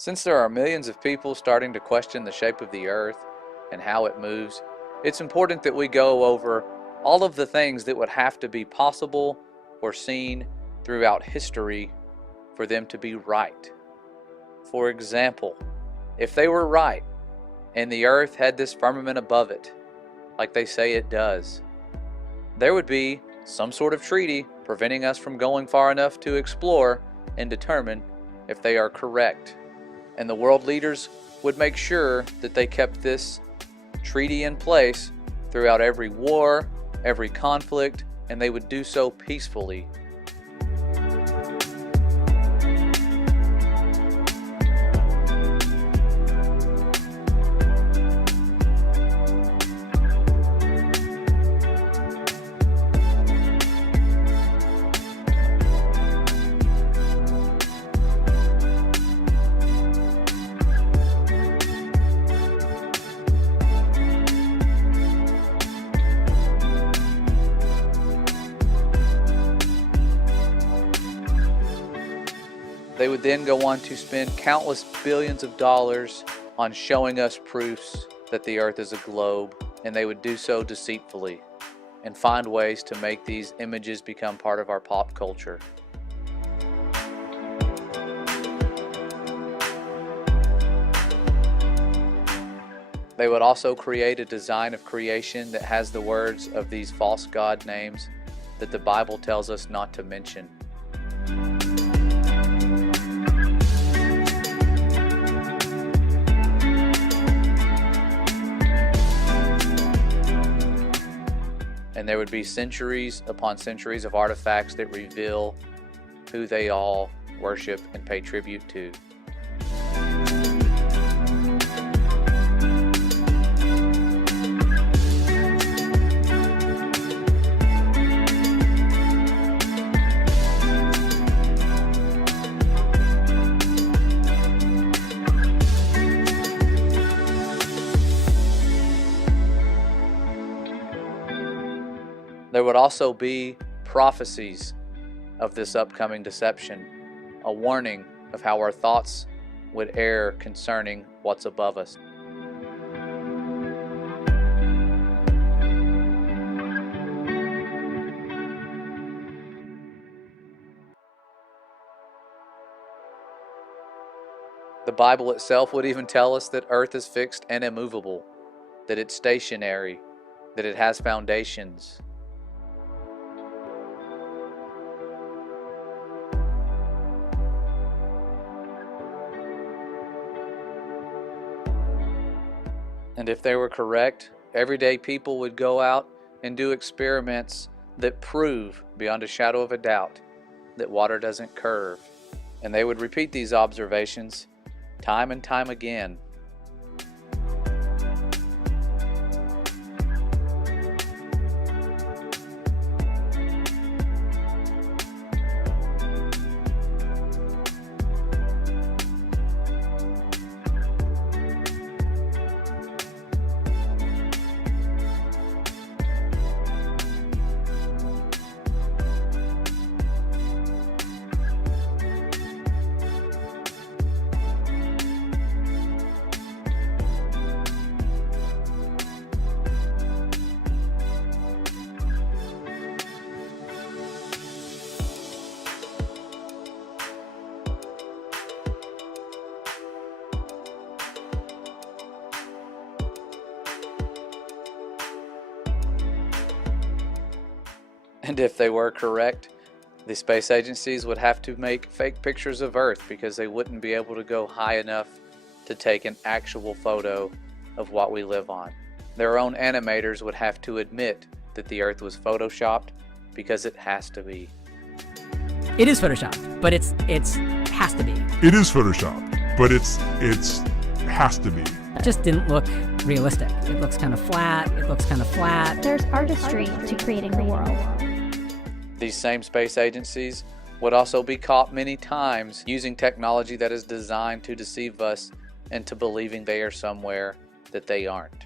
Since there are millions of people starting to question the shape of the earth and how it moves, it's important that we go over all of the things that would have to be possible or seen throughout history for them to be right. For example, if they were right and the earth had this firmament above it, like they say it does, there would be some sort of treaty preventing us from going far enough to explore and determine if they are correct. And the world leaders would make sure that they kept this treaty in place throughout every war, every conflict, and they would do so peacefully. They would then go on to spend countless billions of dollars on showing us proofs that the earth is a globe, and they would do so deceitfully and find ways to make these images become part of our pop culture. They would also create a design of creation that has the words of these false god names that the Bible tells us not to mention. And there would be centuries upon centuries of artifacts that reveal who they all worship and pay tribute to. There would also be prophecies of this upcoming deception, a warning of how our thoughts would err concerning what's above us. The Bible itself would even tell us that earth is fixed and immovable, that it's stationary, that it has foundations. And if they were correct, everyday people would go out and do experiments that prove beyond a shadow of a doubt that water doesn't curve. And they would repeat these observations time and time again. And if they were correct, the space agencies would have to make fake pictures of Earth because they wouldn't be able to go high enough to take an actual photo of what we live on. Their own animators would have to admit that the Earth was photoshopped because it has to be. It is photoshopped, but it's has to be. It is photoshopped, but it's has to be. It just didn't look realistic. It looks kind of flat. It looks kind of flat. There's artistry to creating the world. These same space agencies would also be caught many times using technology that is designed to deceive us into believing they are somewhere that they aren't.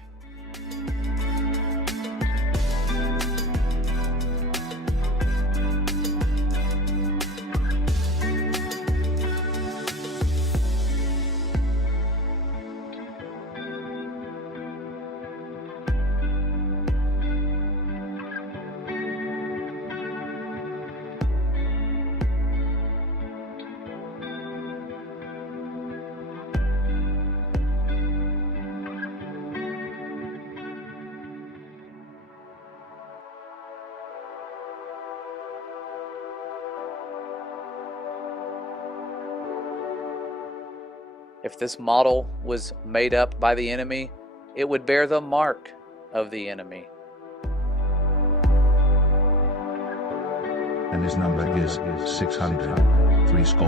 If this model was made up by the enemy, it would bear the mark of the enemy. And his number is 666.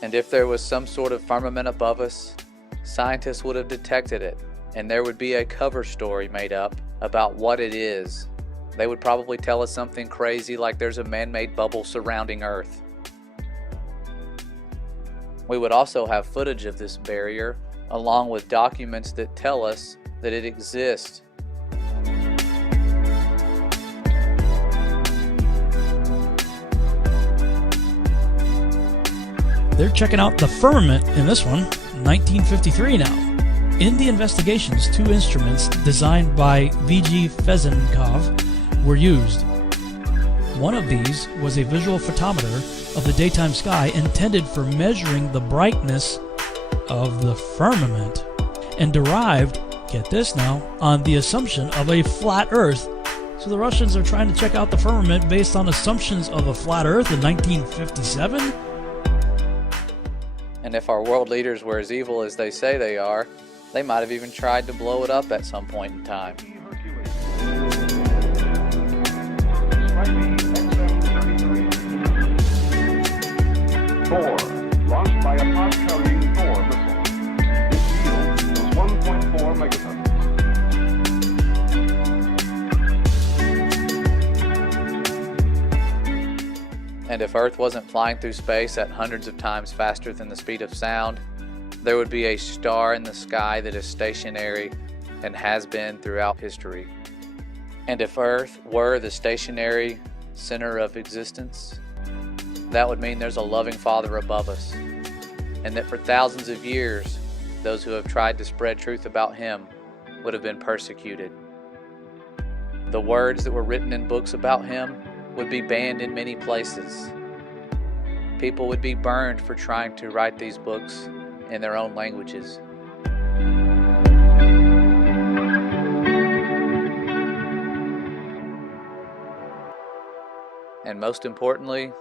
And if there was some sort of firmament above us, scientists would have detected it, and there would be a cover story made up about what it is. They would probably tell us something crazy like there's a man-made bubble surrounding Earth. We would also have footage of this barrier, along with documents that tell us that it exists. They're checking out the firmament in this one, 1953 now. In the investigations, 2 instruments designed by V.G. Fezenkov were used. One of these was a visual photometer of the daytime sky intended for measuring the brightness of the firmament, and derived, get this now, on the assumption of a flat Earth. So the Russians are trying to check out the firmament based on assumptions of a flat Earth in 1957? And if our world leaders were as evil as they say they are, they might have even tried to blow it up at some point in time. Thor, launched by a pod-carrying Thor missile. Its yield was 1.4 megatons. And if Earth wasn't flying through space at hundreds of times faster than the speed of sound, there would be a star in the sky that is stationary and has been throughout history. And if Earth were the stationary center of existence, that would mean there's a loving Father above us, and that for thousands of years, those who have tried to spread truth about Him would have been persecuted. The words that were written in books about Him would be banned in many places. People would be burned for trying to write these books in their own languages. And most importantly,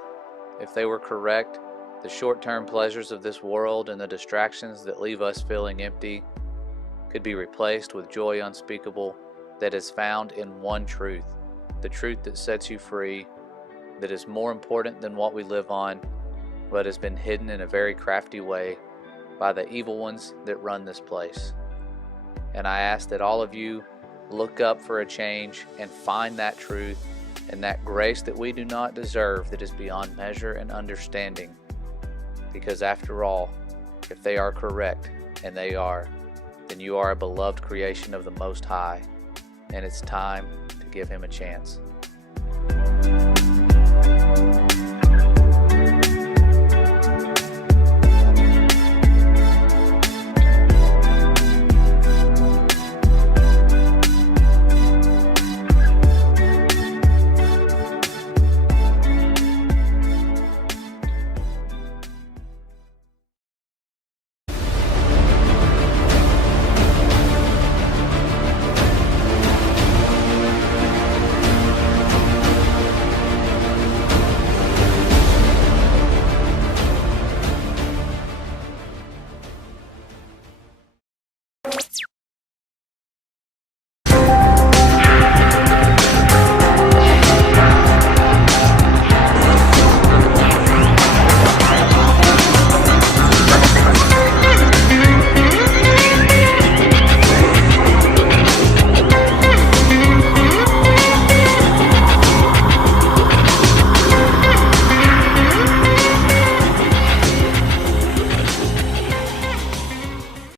if they were correct, the short-term pleasures of this world and the distractions that leave us feeling empty could be replaced with joy unspeakable that is found in one truth, the truth that sets you free, that is more important than what we live on, but has been hidden in a very crafty way by the evil ones that run this place. And I ask that all of you look up for a change and find that truth and that grace that we do not deserve, that is beyond measure and understanding. Because after all, if they are correct, and they are, then you are a beloved creation of the Most High, and it's time to give Him a chance.